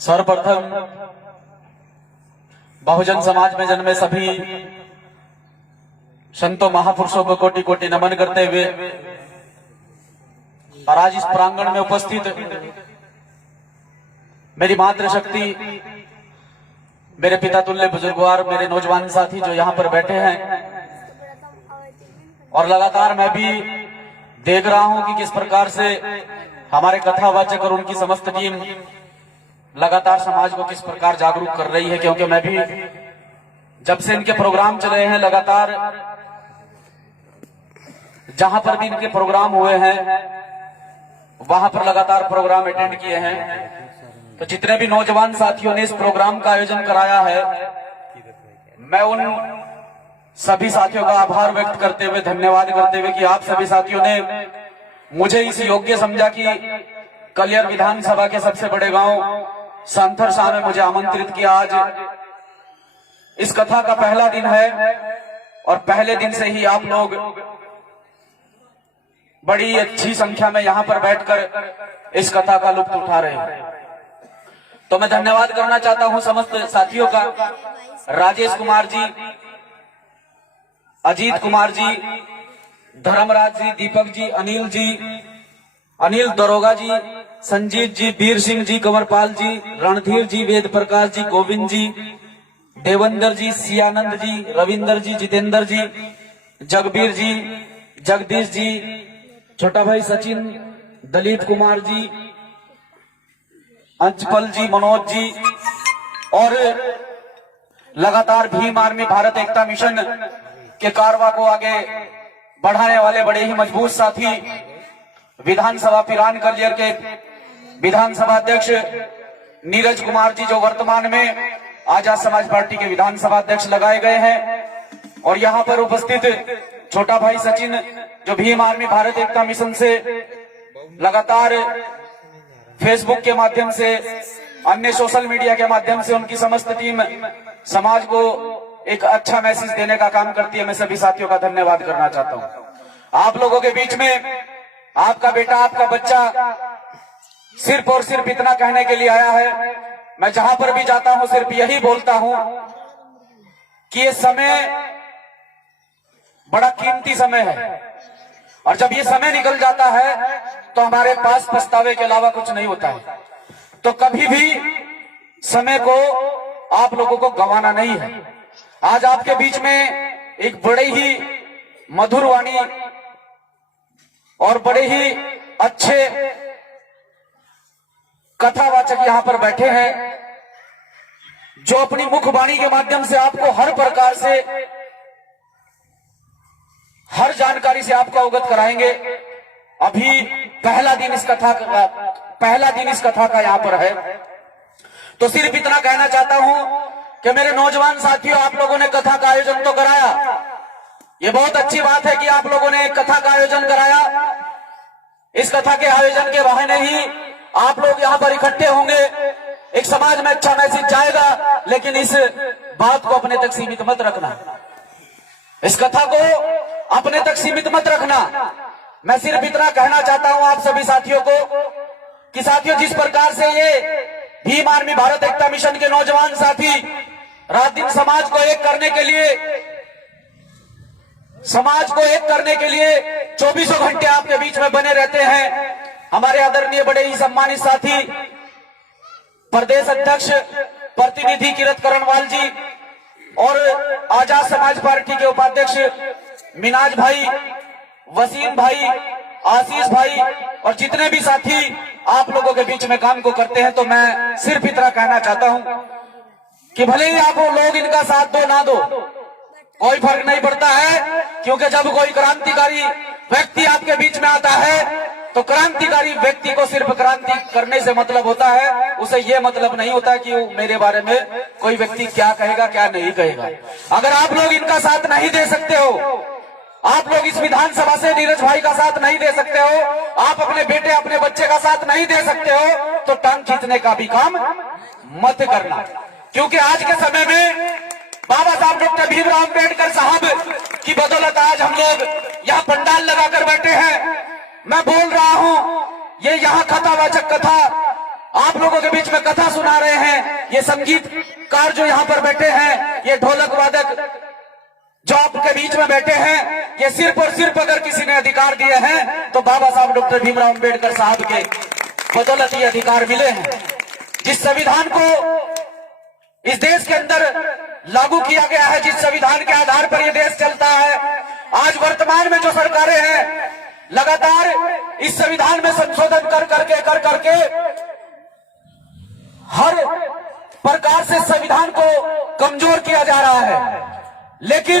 सर्वप्रथम बहुजन समाज में जन्मे सभी संतों महापुरुषों को कोटि कोटि नमन करते हुए और आज इस प्रांगण में उपस्थित मेरी मातृशक्ति, मेरे पिता तुल्य बुजुर्गवार, मेरे नौजवान साथी जो यहाँ पर बैठे हैं, और लगातार मैं भी देख रहा हूं कि किस प्रकार से हमारे कथावाचक और उनकी समस्त टीम लगातार समाज को किस प्रकार जागरूक कर रही है। क्योंकि मैं भी जब से इनके प्रोग्राम चले हैं, लगातार जहां पर भी इनके प्रोग्राम हुए हैं वहां पर लगातार प्रोग्राम अटेंड किए हैं। तो जितने भी नौजवान साथियों ने इस प्रोग्राम का आयोजन कराया है, मैं उन सभी साथियों का आभार व्यक्त करते हुए, धन्यवाद करते हुए कि आप सभी साथियों ने मुझे इस योग्य समझा कि कलियर विधानसभा के सबसे बड़े गांव सांथर शाह में मुझे आमंत्रित किया। आज इस कथा का पहला दिन है और पहले दिन से ही आप लोग बड़ी अच्छी संख्या में यहां पर बैठकर इस कथा का लुत्फ उठा रहे हैं। तो मैं धन्यवाद करना चाहता हूं समस्त साथियों का, राजेश कुमार जी, अजीत कुमार जी, धर्मराज जी, दीपक जी, अनिल जी, अनिल दरोगा जी, संजीत जी, वीर सिंह जी, कंवरपाल जी, रणधीर जी, वेद प्रकाश जी, गोविंद जी, देवेंद्र जी, सियानंद जी, रविंदर जी, जितेंद्र जी, जगबीर जी, जगदीश जी, छोटा भाई सचिन, दलीप कुमार जी, अंशपल जी, मनोज जी, और लगातार भीम आर्मी भारत एकता मिशन के कारवा को आगे बढ़ाने वाले बड़े ही मजबूत साथी, विधानसभा पिरान कलियर के विधानसभा अध्यक्ष नीरज कुमार जी, जो वर्तमान में आजाद समाज पार्टी के विधानसभा अध्यक्ष लगाए गए हैं, और यहाँ पर उपस्थित छोटा भाई सचिन, जो भीम आर्मी भारत एकता मिशन से लगातार फेसबुक के माध्यम से, अन्य सोशल मीडिया के माध्यम से उनकी समस्त टीम समाज को एक अच्छा मैसेज देने का काम करती है। मैं सभी साथियों का धन्यवाद करना चाहता हूं। आप लोगों के बीच में आपका बेटा, आपका बच्चा सिर्फ और सिर्फ इतना कहने के लिए आया है। मैं जहां पर भी जाता हूं सिर्फ यही बोलता हूं कि ये समय बड़ा कीमती समय है, और जब ये समय निकल जाता है तो हमारे पास पछतावे के अलावा कुछ नहीं होता है। तो कभी भी समय को आप लोगों को गंवाना नहीं है। आज आपके बीच में एक बड़े ही मधुर वाणी और बड़े ही अच्छे कथावाचक यहां पर बैठे हैं, जो अपनी मुखवाणी के माध्यम से आपको हर प्रकार से, हर जानकारी से आपको अवगत कराएंगे। अभी पहला दिन इस कथा का यहां पर है। तो सिर्फ इतना कहना चाहता हूं कि मेरे नौजवान साथियों, आप लोगों ने कथा का आयोजन तो कराया, ये बहुत अच्छी बात है कि आप लोगों ने कथा का आयोजन कराया। इस कथा के आयोजन के बहाने ही आप लोग यहाँ पर इकट्ठे होंगे, एक समाज में अच्छा मैसेज जाएगा, लेकिन इस बात को अपने तक सीमित मत रखना, इस कथा को अपने तक सीमित मत रखना। मैं सिर्फ इतना कहना चाहता हूं आप सभी साथियों को कि साथियों, जिस प्रकार से ये भीम आर्मी भारत एकता मिशन के नौजवान साथी रात दिन समाज को एक करने के लिए 24 घंटे आपके बीच में बने रहते हैं। हमारे आदरणीय बड़े ही सम्मानित साथी प्रदेश अध्यक्ष प्रतिनिधि किरत करणवाल जी, और आजाद समाज पार्टी के उपाध्यक्ष मिनाज भाई, वसीम भाई, आशीष भाई, और जितने भी साथी आप लोगों के बीच में काम को करते हैं। तो मैं सिर्फ इतना कहना चाहता हूं कि भले ही आप लोग इनका साथ दो ना दो, कोई फर्क नहीं पड़ता है, क्योंकि जब कोई क्रांतिकारी व्यक्ति आपके बीच में आता है तो क्रांतिकारी व्यक्ति को सिर्फ क्रांति करने से मतलब होता है, उसे ये मतलब नहीं होता कि मेरे बारे में कोई व्यक्ति क्या कहेगा क्या नहीं कहेगा। अगर आप लोग इनका साथ नहीं दे सकते हो, आप लोग इस विधानसभा से नीरज भाई का साथ नहीं दे सकते हो, आप अपने बेटे अपने बच्चे का साथ नहीं दे सकते हो, तो टांग खींचने का भी काम मत करना। क्योंकि आज के समय में बाबा साहब डॉक्टर भीमराव अम्बेडकर साहब की बदौलत आज हम लोग यहाँ पंडाल लगाकर बैठे हैं। मैं बोल रहा हूं, ये यहाँ कथावाचक कथा आप लोग लोगों के बीच में कथा सुना रहे हैं। ये संगीतकार जो यहाँ पर बैठे हैं, ये ढोलक वादक जो आपके बीच में बैठे हैं, ये सिर्फ और सिर्फ अगर किसी ने अधिकार दिए हैं तो बाबा साहब डॉक्टर भीमराव अंबेडकर साहब के बदौलत ये अधिकार मिले हैं। जिस संविधान को इस देश के अंदर लागू किया गया है, जिस संविधान के आधार पर ये देश चलता है, आज वर्तमान में जो सरकारें हैं लगातार इस संविधान में संशोधन कर करके हर प्रकार से संविधान को कमजोर किया जा रहा है। लेकिन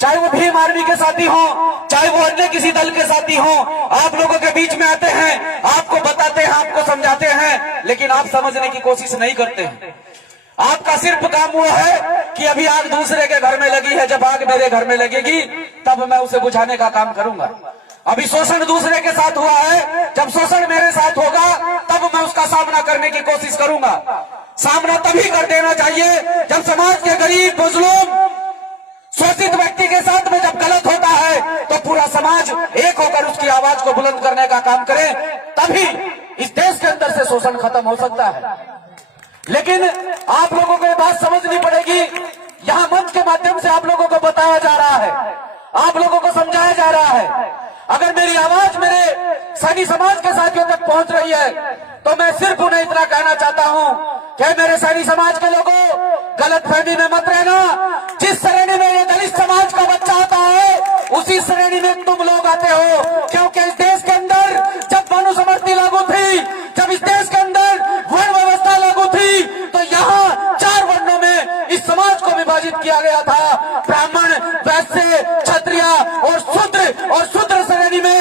चाहे वो भीम आर्मी के साथी हो, चाहे वो अन्य किसी दल के साथी हो, आप लोगों के बीच में आते हैं, आपको बताते हैं, आपको समझाते हैं, लेकिन आप समझने की कोशिश नहीं करते हैं। आपका सिर्फ काम वो है कि अभी आग दूसरे के घर में लगी है, जब आग मेरे घर में लगेगी तब मैं उसे बुझाने का काम करूंगा। अभी शोषण दूसरे के साथ हुआ है, जब शोषण मेरे साथ होगा तब मैं उसका सामना करने की कोशिश करूंगा। सामना तभी कर देना चाहिए जब समाज के गरीब, मजलूम, शोषित व्यक्ति के साथ में जब गलत होता है तो पूरा समाज एक होकर उसकी आवाज को बुलंद करने का काम करे, तभी इस देश के अंदर से शोषण खत्म हो सकता है। लेकिन आप लोगों को ये बात समझनी पड़ेगी, यहाँ मंच के माध्यम से आप लोगों को बताया जा रहा है, आप लोगों को समझाया जा रहा है। अगर मेरी आवाज मेरे सैनी समाज के साथियों तक पहुंच रही है तो मैं सिर्फ उन्हें इतना कहना चाहता हूं कि मेरे सैनी समाज के लोगों, गलत फहमी में मत रहना। जिस श्रेणी में ये दलित समाज का बच्चा आता है उसी श्रेणी में तुम लोग आते हो, क्योंकि इस देश के अंदर जब मनुस्मृति लागू थी, जब इस देश के अंदर वर्ण व्यवस्था लागू थी, तो यहाँ 4 वर्णों में इस समाज को विभाजित किया गया था, ब्राह्मण, वैश्य, क्षत्रिय और शूद्र श्रेणी में।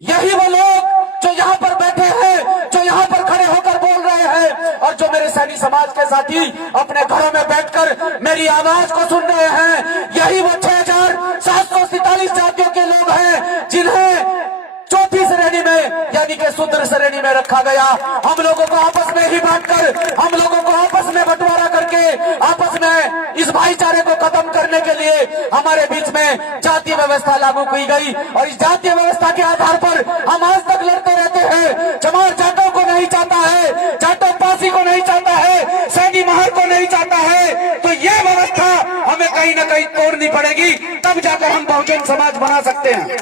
यही वो लोग जो यहाँ पर बैठे हैं, जो यहाँ पर खड़े होकर बोल रहे हैं, और जो मेरे सैनी समाज के साथी अपने घरों में बैठकर मेरी आवाज को सुन रहे हैं, यही वो 6747 जातियों के लोग हैं जिन्हें चौथी श्रेणी में यानी कि शूद्र श्रेणी में रखा गया। हम लोगों को आपस में ही बांटकर, हम लोगों को आपस में बंटवारा करके, आपस में इस भाईचारे को खत्म करने के लिए हमारे बीच में जातीय व्यवस्था लागू की गई, और इस जातीय व्यवस्था के आधार पर हम आज तक लड़ते रहते हैं। चमार जाटों को नहीं चाहता है, जाटो पासी को नहीं चाहता है, सैनी महर को नहीं चाहता है, तो ये व्यवस्था हमें कहीं ना कहीं तोड़नी पड़ेगी, तब जाकर हम बहुजन समाज बना सकते हैं।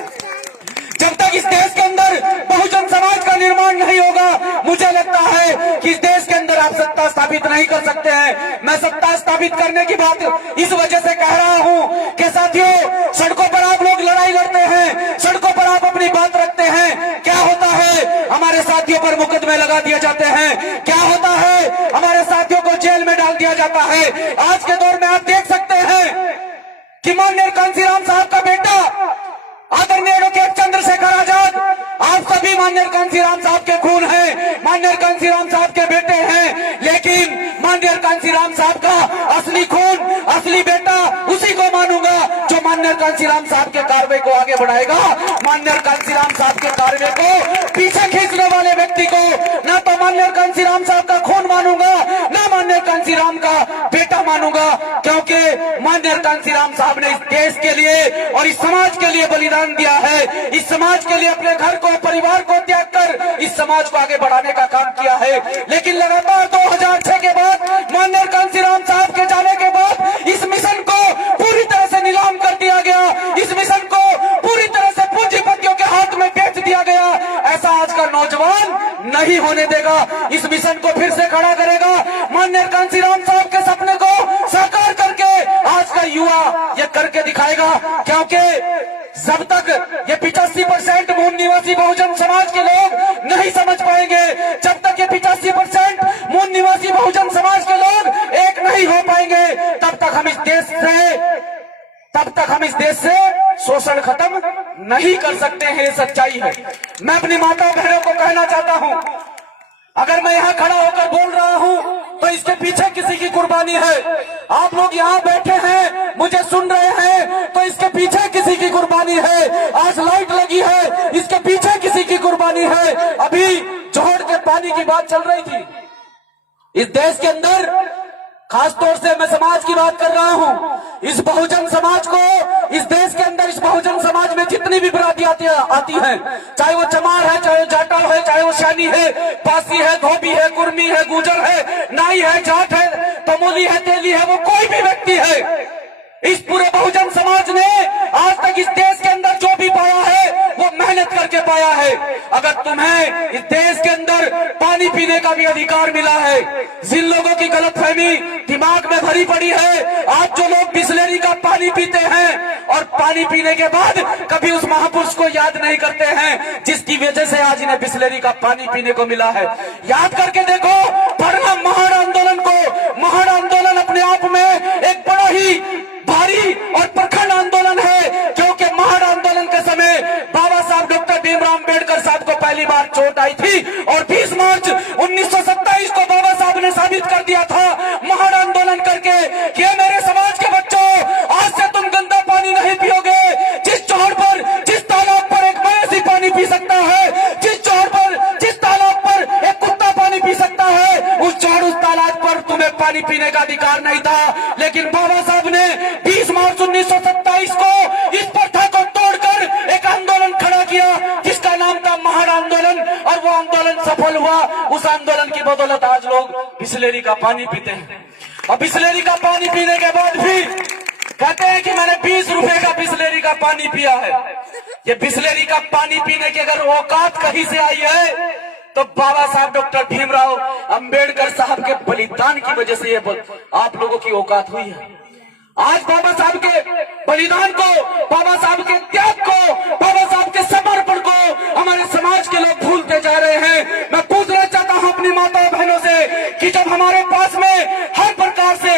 जब तक इस देश के अंदर बहुजन समाज का निर्माण नहीं होगा, मुझे लगता है कि इस देश के अंदर आप सत्ता स्थापित नहीं कर सकते हैं। मैं सत्ता स्थापित करने की बात इस वजह से कह रहा हूं कि साथियों, सड़कों पर आप लोग लड़ाई लड़ते हैं, सड़कों पर आप अपनी बात रखते हैं, क्या होता है, हमारे साथियों पर मुकदमे लगा दिए जाते हैं, क्या होता है, हमारे साथियों को जेल में डाल दिया जाता है। आज के दौर में आप देख सकते हैं कि माननीय कांसीराम साहब का बेटा आदरणीय डॉक्टर चंद्रशेखर आजाद, आप सभी माननीय कांसीराम साहब के खून हैं, माननीय कांसीराम साहब के बेटे हैं, लेकिन माननीय कांसीराम साहब का असली खून, असली बेटा उसी को मानूंगा जो माननीय कांसीराम साहब के कार्रवाई को आगे बढ़ाएगा। माननीय कांसीराम साहब के कार्रवाई को पीछे खींचने वाले व्यक्ति को ना तो माननीय कांसीराम साहब का खून मानूंगा, ना माननीय कांसीराम का बेटा मानूंगा, क्योंकि माननीय कांसीराम साहब ने इस देश के लिए और इस समाज के लिए बलिदान दिया है, इस समाज के लिए अपने घर को, परिवार को त्याग कर इस समाज को आगे बढ़ाने का काम किया है। लेकिन लगातार 2006 के बाद, माननीय कांसीराम साहब के जाने के बाद इस मिशन को पूरी तरह से नीलाम कर दिया गया, इस मिशन को पूरी तरह से पूंजीपतियों के हाथ में बेच दिया गया। ऐसा आज का नौजवान नहीं होने देगा, इस मिशन को फिर से खड़ा करेगा, माननीय कांसीराम साहब के सपने को साकार करके आज का युवा ये करके दिखाएगा। क्योंकि जब तक ये 85% मूल निवासी बहुजन समाज के लोग नहीं समझ पाएंगे, जब तक ये 85% मूल निवासी बहुजन समाज के लोग एक नहीं हो पाएंगे, तब तक हम इस देश से शोषण खत्म नहीं कर सकते हैं। ये सच्चाई है। मैं अपनी माता बहनों को कहना चाहता हूं, अगर मैं यहाँ खड़ा होकर बोल रहा हूं तो इसके पीछे किसी की कुर्बानी है। आप लोग यहाँ बैठे हैं, मुझे सुन रहे हैं, तो इसके पीछे किसी की कुर्बानी है। आज लाइट लगी है, इसके पीछे किसी की कुर्बानी है। अभी जोड़ के पानी की बात चल रही थी, इस देश के अंदर खास तौर से मैं समाज की बात कर रहा हूं। इस बहुजन समाज को, इस देश के अंदर इस बहुजन समाज में जितनी भी बिरादरी आती हैं, चाहे वो चमार है, चाहे वो जाटल है, चाहे वो सैनी है, पासी है, धोबी है, कुर्मी है, गुजर है, नाई है, जाट है, तमोली है, तेली है, वो कोई भी व्यक्ति है, इस पूरे बहुजन समाज ने आज तक इस देश के अंदर जो भी पाया है वो मेहनत करके पाया है। अगर तुम्हें इस देश के अंदर पानी पीने का भी अधिकार मिला है, जिन लोगों की गलतफहमी दिमाग में भरी पड़ी है, आज जो लोग बिस्लेरी का पानी पीते हैं और पानी पीने के बाद कभी उस महापुरुष को याद नहीं करते हैं जिसकी वजह से आज इन्हें बिस्लेरी का पानी पीने को मिला है, याद करके देखो। पढ़ना महान आंदोलन को, महान आंदोलन अपने आप में एक बड़ा ही भारी और प्रखंड आंदोलन है, क्योंकि महान आंदोलन के समय बाबा साहब डॉक्टर भीमराव अंबेडकर साहब को पहली बार चोट आई थी और 20 मार्च 1927 को बाबा साहब ने साबित कर दिया था महान आंदोलन करके कि मेरे समाज के बच्चों, आज से तुम गंदा पानी नहीं पियोगे। जिस चौड़ पर, जिस तालाब पर एक मवेशी पानी पी सकता है, जिस चौड़ पर, जिस तालाब पर एक कुत्ता पानी पी सकता है, उस चौड़, उस तालाब पर तुम्हें पानी पीने का अधिकार नहीं था। लेकिन बाबा साहब ने 20 मार्च 1927 को इस प्रथा को तोड़कर एक आंदोलन खड़ा किया जिसका नाम था महान आंदोलन, और वो आंदोलन सफल हुआ। उस आंदोलन की बदौलत आज लोग बिस्लेरी का पानी पीते हैं, और बिस्लेरी का पानी पीने के बाद भी कहते हैं कि मैंने 20 रुपए का बिस्लेरी का पानी पिया है। ये बिस्लेरी का पानी पीने की अगर औकात कहीं से आई है तो बाबा साहब डॉक्टर भीमराव अंबेडकर साहब के बलिदान की वजह से ये आप लोगों की औकात हुई है। आज बाबा साहब के बलिदान को, बाबा साहब के त्याग को, बाबा साहब के समर्पण को हमारे समाज के लोग भूलते जा रहे हैं। मैं पूछना चाहता हूं अपनी माताओं बहनों से कि जब हमारे पास में हर प्रकार से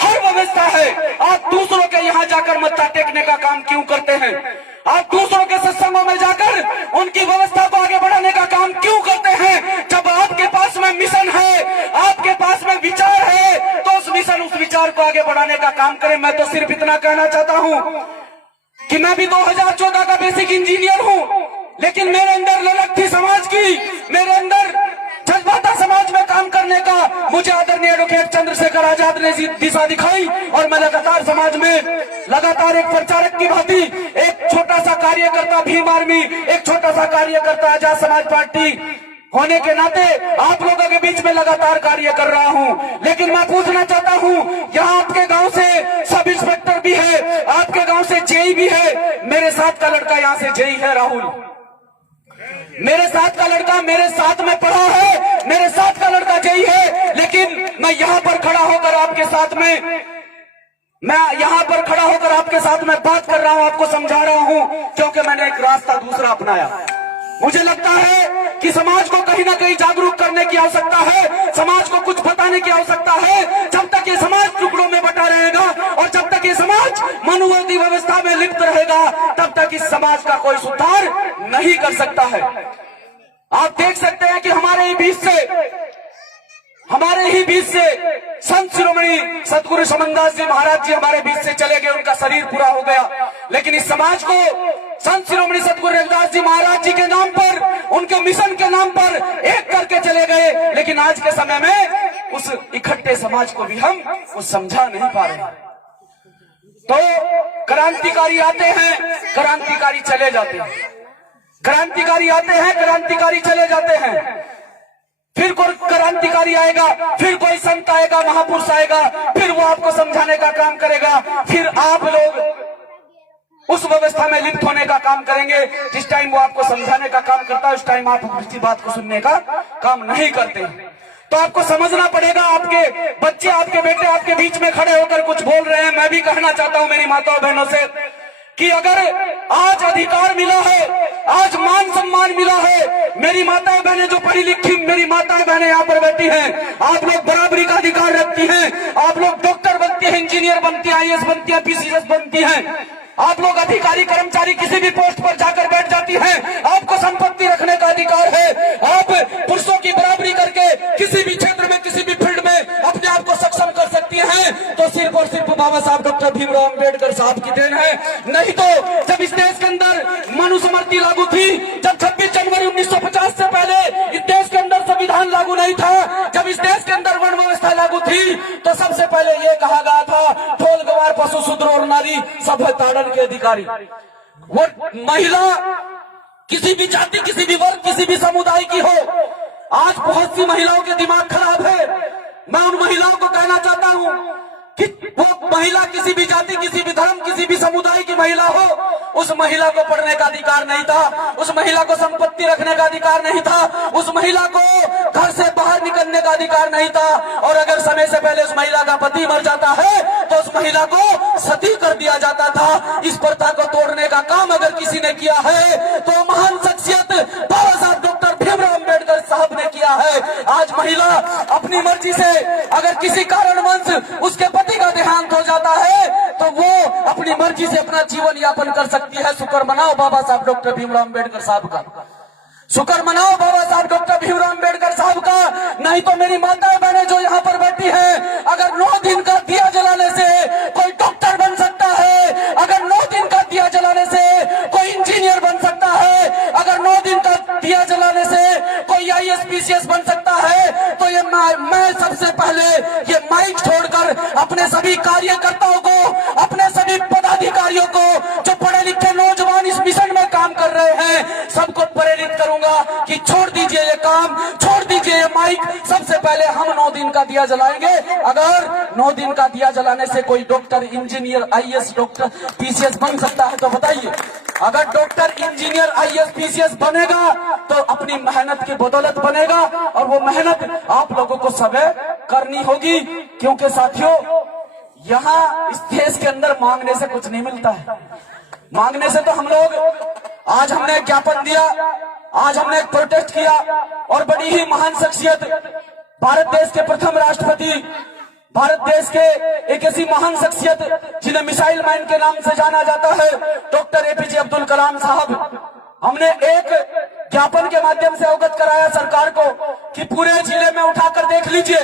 हर व्यवस्था है, आप दूसरों के यहाँ जाकर मत्था टेकने का काम क्यों करते हैं? आप दूसरों के सत्संगों में जाकर उनकी व्यवस्था को आगे बढ़ाने का काम क्यों करते हैं? जब आपके पास में मिशन है, आपके पास में विचार है, तो उस मिशन, उस विचार को आगे बढ़ाने का काम करें। मैं तो सिर्फ इतना कहना चाहता हूं कि मैं भी 2014 का बेसिक इंजीनियर हूं, लेकिन मेरे अंदर ललक थी समाज की, मेरे अंदर जज्बा था समाज में काम करने का। मुझे आदरणीय एडवोकेट चंद्रशेखर आजाद ने दिशा दिखाई और मैं लगातार समाज में लगातार एक प्रचारक की भांति, एक छोटा सा कार्यकर्ता भीम आर्मी, एक छोटा सा कार्यकर्ता आजाद समाज पार्टी होने के नाते आप लोगों के बीच में लगातार कार्य कर रहा हूं। लेकिन मैं पूछना चाहता हूं, यहाँ आपके गांव से सब इंस्पेक्टर भी है, आपके गांव से जेई भी है, मेरे साथ का लड़का यहाँ से जेई है राहुल, मेरे साथ का लड़का मेरे साथ में पढ़ा है, मेरे साथ का लड़का जेई है। लेकिन मैं यहाँ पर खड़ा होकर आपके साथ में, मैं यहाँ पर खड़ा होकर आपके साथ में बात कर रहा हूँ, आपको समझा रहा हूँ, क्योंकि मैंने एक रास्ता दूसरा अपनाया। मुझे लगता है कि समाज को कहीं ना कहीं जागरूक करने की आवश्यकता है, समाज को कुछ बताने की आवश्यकता है। जब तक ये समाज टुकड़ों में बटा रहेगा और जब तक ये समाज मनुवादी व्यवस्था में लिप्त रहेगा, तब तक इस समाज का कोई सुधार नहीं कर सकता है। आप देख सकते हैं कि हमारे ही बीच से संत शिरोमणि सतगुरु समनदास जी महाराज जी हमारे बीच से चले गए, उनका शरीर पूरा हो गया, लेकिन इस समाज को संत शिरोमणि सतगुरु रविदास जी महाराज जी के नाम पर, उनके मिशन के नाम पर एक करके चले गए। लेकिन आज के समय में उस इकट्ठे समाज को भी हम कुछ समझा नहीं पा रहे। तो क्रांतिकारी आते हैं, क्रांतिकारी चले जाते हैं, क्रांतिकारी आते हैं, क्रांतिकारी चले जाते हैं, फिर कोई क्रांतिकारी आएगा, फिर कोई संत आएगा, महापुरुष आएगा, फिर वो आपको समझाने का काम करेगा, फिर आप लोग उस व्यवस्था में लिप्त होने का काम करेंगे। जिस टाइम वो आपको समझाने का काम करता है, उस टाइम आप उसकी बात को सुनने का काम नहीं करते। तो आपको समझना पड़ेगा, आपके बच्चे, आपके बेटे आपके बीच में खड़े होकर कुछ बोल रहे हैं। मैं भी कहना चाहता हूं मेरी माताओं बहनों से कि अगर आज अधिकार मिला है, आज मान सम्मान मिला है, मेरी माताएं बहनें जो पढ़ी लिखी मेरी माताएं बहनें यहाँ पर बैठी हैं, आप लोग बराबरी का अधिकार रखती हैं, आप लोग डॉक्टर बनती हैं, इंजीनियर बनती हैं, आईएएस बनती हैं, पीसीएस बनती हैं, आप लोग अधिकारी कर्मचारी किसी भी पोस्ट पर जाकर बैठ जाती हैं, आपको संपत्ति रखने का अधिकार है, आप पुरुषों की बराबरी करके किसी भी क्षेत्र में, किसी भी फील्ड में अपने आप को सक्षम कर सकती हैं, तो सिर्फ और सिर्फ बाबा साहब डॉक्टर भीमराव अंबेडकर साहब की देन है। नहीं तो जब इस देश के अंदर मनुस्मृति लागू थी, जब 26 जनवरी 1950 से पहले इस देश के अंदर संविधान लागू नहीं था, जब इस देश के अंदर वर्ण व्यवस्था लागू उठी तो सबसे पहले ये कहा गया था, ढोल गवार पशु शूद्र और नारी सब है ताड़न के अधिकारी। वो महिला किसी भी जाति, किसी भी वर्ग, किसी भी समुदाय की हो, आज बहुत सी महिलाओं के दिमाग खराब है। मैं उन महिलाओं को कहना चाहता हूं कि वो महिला किसी भी जाति, किसी भी धर्म, किसी भी समुदाय की महिला हो, उस महिला को पढ़ने का अधिकार नहीं था, उस महिला को संपत्ति रखने का अधिकार नहीं था, उस महिला को घर से बाहर निकलने का अधिकार नहीं था। और अगर समय से पहले उस महिला का पति मर जाता है तो उस महिला को सती कर दिया जाता था। इस प्रथा को तोड़ने का काम अगर किसी ने किया है तो महान शख्सियत बाबा साहब डॉक्टर भीमराव अम्बेडकर साहब ने किया है। आज महिला अपनी मर्जी से अगर किसी कारणवश उसके पति का देहांत हो जाता है तो वो अपनी मर्जी से अपना जीवन यापन कर सकती है। शुक्र मनाओ बाबा साहब डॉक्टर भीमराव अम्बेडकर साहब का, शुक्र मनाओ बाबा साहब डॉक्टर भीमराव अम्बेडकर साहब का। नहीं तो मेरी माताएं बहनें जो यहाँ पर बैठी हैं, अगर 9 दिन का दिया जलाने से कोई डॉक्टर बन सकता है, अगर 9 दिन का दिया जलाने से कोई इंजीनियर बन सकता है, अगर 9 दिन का दिया जलाने से कोई IAS PCS बन सकता है, तो ये मैं सबसे पहले ये माइक छोड़कर अपने सभी कार्यकर्ताओं को, अपने सभी पदाधिकारियों को, जो पढ़े लिखे नौजवान इस मिशन में काम कर रहे हैं, सबको प्रेरित करूंगा कि छोड़ दीजिए ये काम, छोड़ दीजिए ये माइक। सबसे पहले हम 9 दिन का दिया जलाएंगे। अगर 9 दिन का दिया जलाने से कोई doctor, engineer, IAS doctor PCS बन सकता है तो बताइए, अगर डॉक्टर, इंजीनियर, IAS PCS बनेगा तो अपनी मेहनत की बदौलत बनेगा। और वो मेहनत आप लोगों को समय करनी होगी, क्योंकि साथियों यहाँ इस देश के अंदर मांगने से कुछ नहीं मिलता है। मांगने से तो हम लोग, आज हमने एक ज्ञापन दिया, आज हमने एक प्रोटेस्ट किया और बड़ी ही महान शख्सियत, भारत देश के प्रथम राष्ट्रपति, भारत देश के एक ऐसी महान शख्सियत जिन्हें मिसाइल मैन के नाम से जाना जाता है, डॉक्टर APJ अब्दुल कलाम साहब, हमने एक ज्ञापन के माध्यम से अवगत कराया सरकार को कि पूरे जिले में उठाकर देख लीजिए,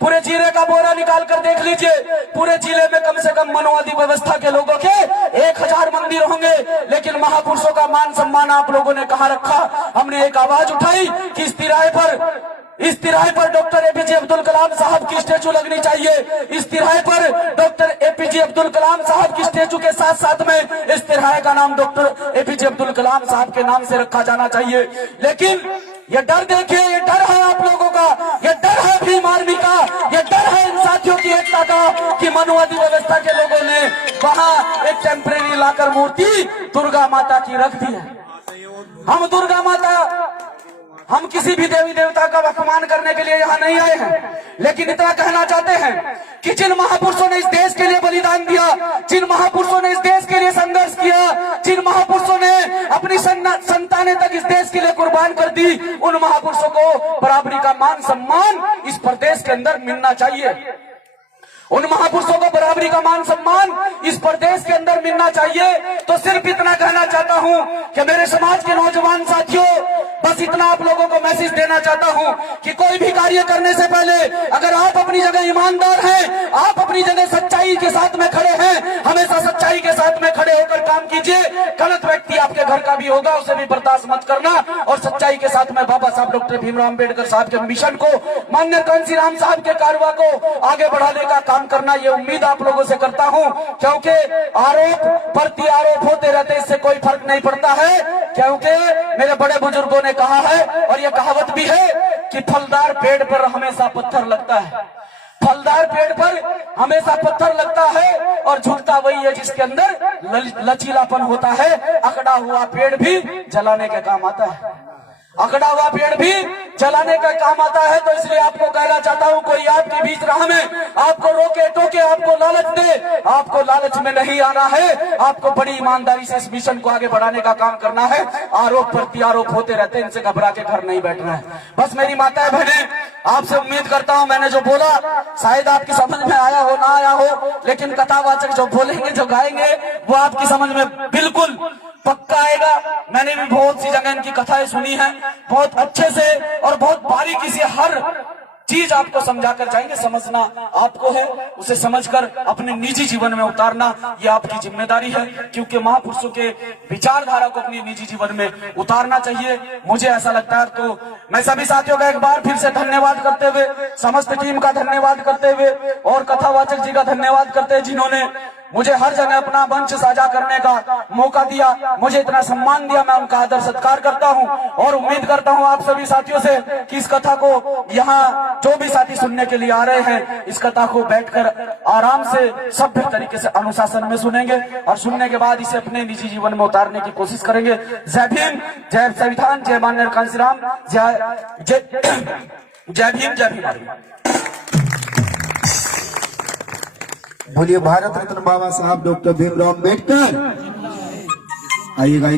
पूरे जिले का बोरा निकाल कर देख लीजिए, पूरे जिले में कम से कम मनोवादी व्यवस्था के लोगों के 1000 मंदिर होंगे, लेकिन महापुरुषों का मान सम्मान आप लोगों ने कहाँ रखा। हमने एक आवाज उठाई कि इस तिराहे पर डॉक्टर APJ अब्दुल कलाम साहब की स्टेचू लगनी चाहिए, इस तिराहे पर डॉक्टर APJ अब्दुल कलाम साहब की स्टेचू के साथ साथ में इस तिराहे का नाम डॉक्टर APJ अब्दुल कलाम साहब के नाम से रखा जाना चाहिए। लेकिन ये डर देखिए, ये डर है आप लोगों का, ये डर है भीम आर्मी का, ये डर है इन साथियों की एकता का कि मनोवादी व्यवस्था के लोगों ने वहां एक टेम्परेरी लाकर मूर्ति दुर्गा माता की रख दी है। हम दुर्गा माता, हम किसी भी देवी देवता का अपमान करने के लिए यहाँ नहीं आए हैं, लेकिन इतना कहना चाहते हैं कि जिन महापुरुषों ने इस देश के लिए बलिदान दिया, जिन महापुरुषों ने इस देश के लिए संघर्ष किया, जिन महापुरुषों ने अपनी संतानें तक इस देश के लिए कुर्बान कर दी, उन महापुरुषों को बराबरी का मान सम्मान इस प्रदेश के अंदर मिलना चाहिए। उन महापुरुषों को बराबरी का मान सम्मान इस प्रदेश के अंदर मिलना चाहिए। तो सिर्फ इतना कहना चाहता हूं कि मेरे समाज के नौजवान साथियों, बस इतना आप लोगों को मैसेज देना चाहता हूं कि कोई भी कार्य करने से पहले अगर आप अपनी जगह ईमानदार हैं, आप अपनी जगह सच्चाई के साथ में खड़े हैं, हमेशा सच्चाई के साथ में खड़े होकर काम कीजिए। गलत व्यक्ति आपके घर का भी होगा, उसे भी बर्दाश्त मत करना, और सच्चाई के साथ में बाबा साहब डॉक्टर भीमराव अम्बेडकर साहब के मिशन को, माननीय कांशीराम साहब के कारवा को आगे बढ़ाने का काम करना, ये उम्मीद आप लोगों से करता हूं। क्योंकि आरोप प्रति आरोप होते रहते, इससे कोई फर्क नहीं पड़ता है। क्योंकि मेरे बड़े बुजुर्गों ने कहा है, और ये कहावत भी है कि फलदार पेड़ पर हमेशा पत्थर लगता है, फलदार पेड़ पर हमेशा पत्थर लगता है, और झुकता वही है जिसके अंदर लचीलापन होता है। अकड़ा हुआ पेड़ भी जलाने के काम आता है, अकड़ा हुआ पेड़ भी जलाने का काम आता है। तो इसलिए आपको कहना चाहता हूं, कोई आपके बीच राह में आपको रोके टोके, आपको लालच दे, आपको लालच में नहीं आना है। आपको बड़ी ईमानदारी से इस मिशन को आगे बढ़ाने का काम करना है। आरोप प्रति आरोप होते रहते, इनसे घबरा के घर नहीं बैठना है। बस मेरी माताएं बहनें, आपसे उम्मीद करता हूं मैंने जो बोला शायद आपकी समझ में आया हो ना आया हो, लेकिन कथावाचक जो बोलेंगे, जो गाएंगे, वो आपकी समझ में बिल्कुल पक्का आएगा। मैंने भी बहुत सी जगह इनकी कथाएं सुनी हैं, बहुत अच्छे से और बहुत बारीकी से हर चीज आपको समझाकर जाएंगे, समझना आपको है, उसे समझकर अपने निजी जीवन में उतारना ये आपकी जिम्मेदारी है, क्योंकि महापुरुषों के विचारधारा को अपनी निजी जीवन में उतारना चाहिए, मुझे ऐसा लगता है। तो मैं सभी साथियों का एक बार फिर से धन्यवाद करते हुए, समस्त टीम का धन्यवाद करते हुए और कथावाचक जी का धन्यवाद करते हैं जिन्होंने मुझे हर जगह अपना मंच साझा करने का मौका दिया, मुझे इतना सम्मान दिया, मैं उनका आदर सत्कार करता हूं और उम्मीद करता हूं आप सभी साथियों से कि इस कथा को यहाँ जो भी साथी सुनने के लिए आ रहे हैं, इस कथा को बैठकर आराम से सभ्य तरीके से अनुशासन में सुनेंगे और सुनने के बाद इसे अपने निजी जीवन में उतारने की कोशिश करेंगे। जय भीम, जय संविधान, जय माननीय कांशीराम, जय भीम, जय भीम। बोलिए भारत रत्न बाबा साहब डॉक्टर भीमराव अम्बेडकर। आइएगा।